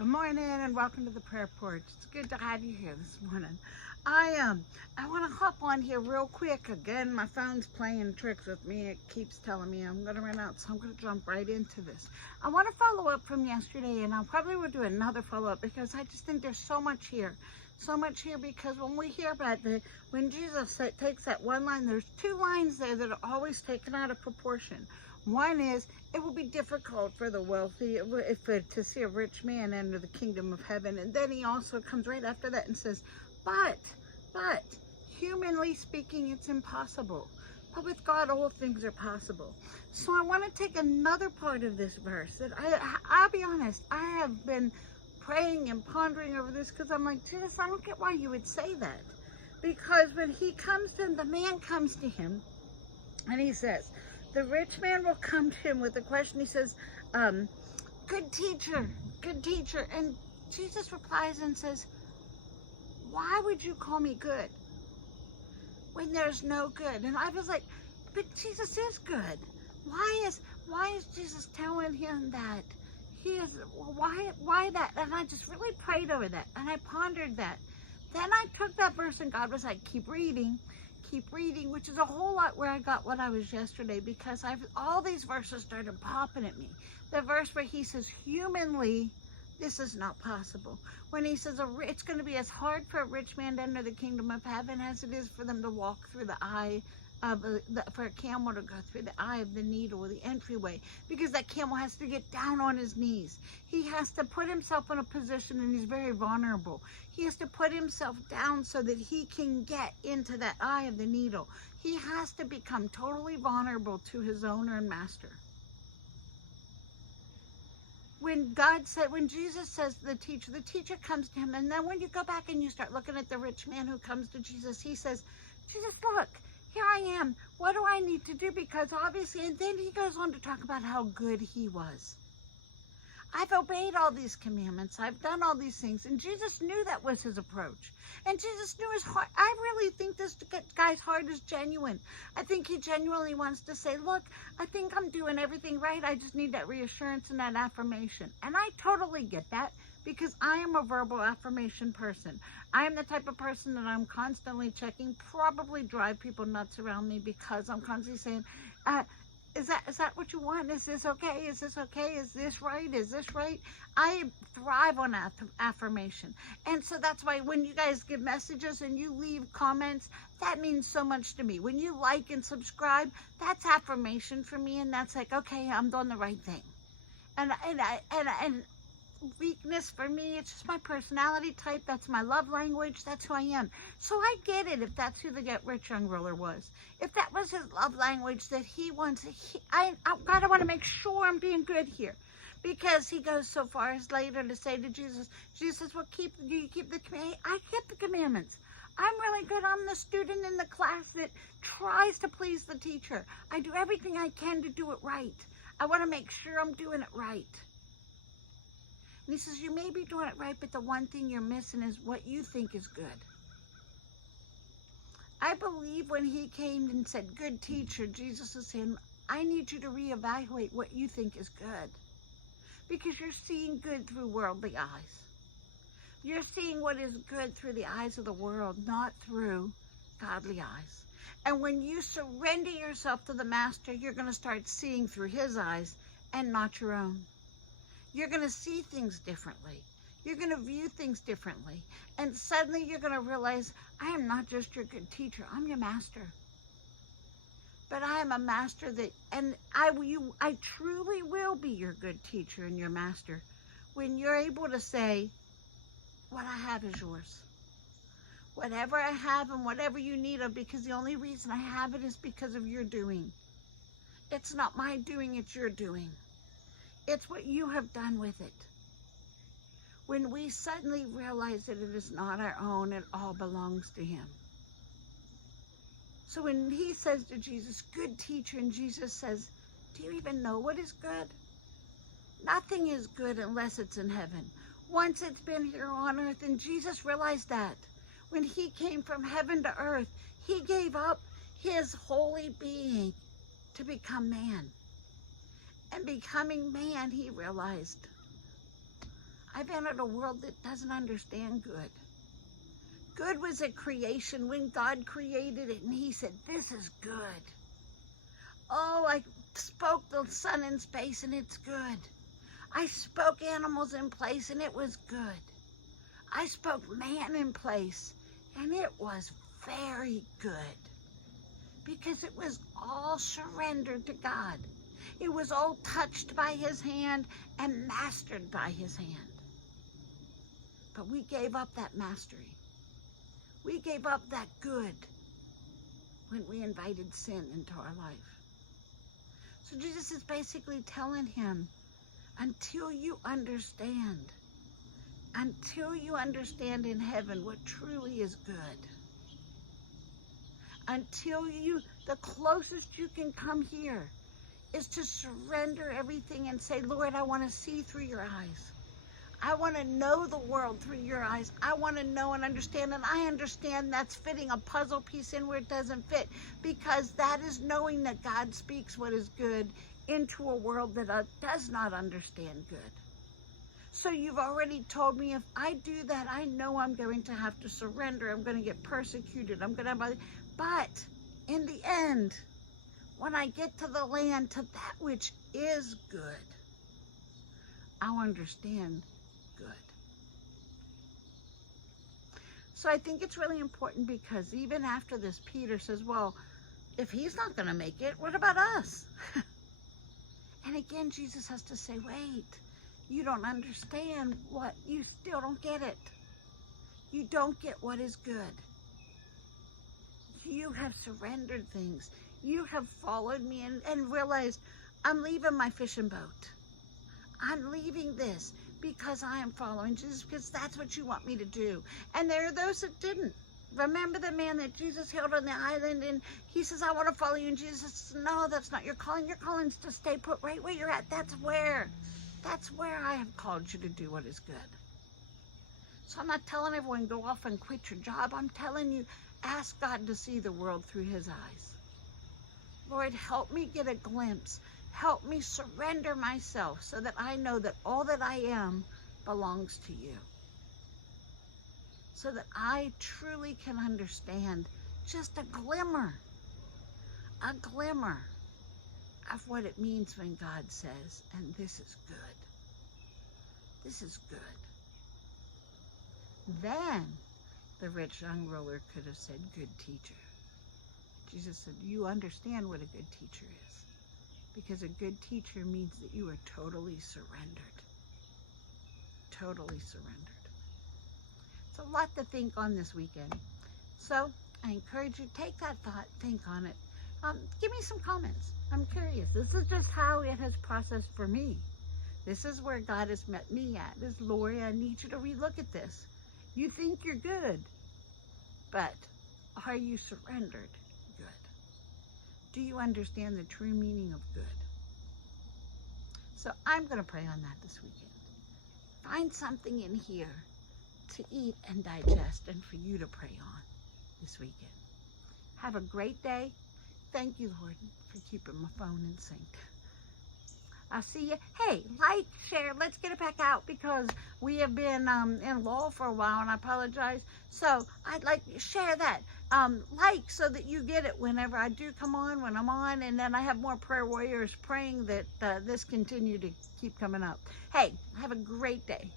Good morning and welcome to the prayer porch. It's good to have you here this morning. I want to hop on here real quick. Again, my phone's playing tricks with me. It keeps telling me I'm going to run out, so I'm going to jump right into this. I want to follow up from yesterday, and I probably will do another follow-up because I just think there's so much here. So much here because when we hear about when Jesus takes that one line, there's two lines there that are always taken out of proportion. One is, it will be difficult for the wealthy to see a rich man enter the kingdom of heaven. And then he also comes right after that and says, but, humanly speaking, it's impossible. But with God, all things are possible. So I want to take another part of this verse that I'll be honest, I have been praying and pondering over this because I'm like, Jesus, I don't get why you would say that. Because when he comes to him, the man comes to him and he says, the rich man will come to him with a question. He says, good teacher. And Jesus replies and says, why would you call me good when there's no good? And I was like, but Jesus is good. Why is Jesus telling him that? Why that? And I just really prayed over that and I pondered that. Then I took that verse and God was like, keep reading, which is a whole lot where I got what I was yesterday, because all these verses started popping at me. The verse where he says, humanly, this is not possible. When he says it's going to be as hard for a rich man to enter the kingdom of heaven as it is for them to walk through the eye of for a camel to go through the eye of the needle, or the entryway, because that camel has to get down on his knees. He has to put himself in a position, and he's very vulnerable. He has to put himself down so that he can get into that eye of the needle. He has to become totally vulnerable to his owner and master. When Jesus says the teacher comes to him, and then when you go back and you start looking at the rich man who comes to Jesus, he says, Jesus, look, here I am. What do I need to do? Because obviously, and then he goes on to talk about how good he was. I've obeyed all these commandments. I've done all these things. And Jesus knew that was his approach. And Jesus knew his heart. I really think this guy's heart is genuine. I think he genuinely wants to say, look, I think I'm doing everything right. I just need that reassurance and that affirmation. And I totally get that, because I am a verbal affirmation person. I am the type of person that I'm constantly checking, probably drive people nuts around me, because I'm constantly saying, is that what you want? Is this okay? Is this okay? Is this right? Is this right? I thrive on affirmation. And so that's why when you guys give messages and you leave comments, that means so much to me. When you like and subscribe, that's affirmation for me. And that's like, okay, I'm doing the right thing. And weakness for me, it's just my personality type. That's my love language. That's who I am. So I get it if that's who the get rich young ruler was. If that was his love language, that he wants, God, I want to make sure I'm being good here. Because he goes so far as later to say to Jesus, well, do you keep the commandments? I keep the commandments. I'm really good. I'm the student in the class that tries to please the teacher. I do everything I can to do it right. I want to make sure I'm doing it right. And he says, you may be doing it right, but the one thing you're missing is what you think is good. I believe when he came and said, good teacher, Jesus is saying, I need you to reevaluate what you think is good. Because you're seeing good through worldly eyes. You're seeing what is good through the eyes of the world, not through godly eyes. And when you surrender yourself to the master, you're going to start seeing through his eyes and not your own. You're going to see things differently. You're going to view things differently. And suddenly you're going to realize, I am not just your good teacher, I'm your master. But I am a master and I truly will be your good teacher and your master when you're able to say, what I have is yours. Whatever I have and whatever you need of, because the only reason I have it is because of your doing. It's not my doing, it's your doing. It's what you have done with it. When we suddenly realize that it is not our own, it all belongs to him. So when he says to Jesus, good teacher, and Jesus says, do you even know what is good? Nothing is good unless it's in heaven. Once it's been here on earth, and Jesus realized that. When he came from heaven to earth, he gave up his holy being to become man. And becoming man, he realized, I I've entered a world that doesn't understand good. Good was a creation when God created it and he said, this is good. Oh, I spoke the sun in space and it's good. I spoke animals in place and it was good. I spoke man in place and it was very good. Because it was all surrendered to God. It was all touched by his hand and mastered by his hand. But we gave up that mastery. We gave up that good when we invited sin into our life. So Jesus is basically telling him, until you understand in heaven what truly is good, the closest you can come here is to surrender everything and say, Lord, I want to see through your eyes. I want to know the world through your eyes. I want to know and understand, and I understand that's fitting a puzzle piece in where it doesn't fit, because that is knowing that God speaks what is good into a world that does not understand good. So you've already told me if I do that, I know I'm going to have to surrender. I'm going to get persecuted. I'm going to have, but in the end, when I get to the land, to that which is good, I'll understand good. So I think it's really important, because even after this, Peter says, well, if he's not going to make it, what about us? And again, Jesus has to say, wait, you don't understand what, you still don't get it. You don't get what is good. You have surrendered things. You have followed me and realized, I'm leaving my fishing boat. I'm leaving this because I am following Jesus, because that's what you want me to do. And there are those that didn't. Remember the man that Jesus healed on the island, and he says, I want to follow you. And Jesus says, no, that's not your calling. Your calling is to stay put right where you're at. That's where I have called you to do what is good. So I'm not telling everyone go off and quit your job. I'm telling you, ask God to see the world through his eyes. Lord, help me get a glimpse. Help me surrender myself so that I know that all that I am belongs to you. So that I truly can understand just a glimmer of what it means when God says, and this is good. This is good. Then the rich young ruler could have said, good teacher. Jesus said, you understand what a good teacher is. Because a good teacher means that you are totally surrendered. Totally surrendered. It's a lot to think on this weekend. So I encourage you, take that thought, think on it. Give me some comments. I'm curious. This is just how it has processed for me. This is where God has met me at. This, Lori, I need you to relook at this. You think you're good, but are you surrendered good? Do you understand the true meaning of good? So I'm going to pray on that this weekend. Find something in here to eat and digest and for you to pray on this weekend. Have a great day. Thank you, Lord, for keeping my phone in sync. I'll see you. Hey, like, share. Let's get it back out, because we have been in lull for a while, and I apologize. So I'd like you to share that. Like, so that you get it whenever I do come on, when I'm on, and then I have more prayer warriors praying that this continue to keep coming up. Hey, have a great day.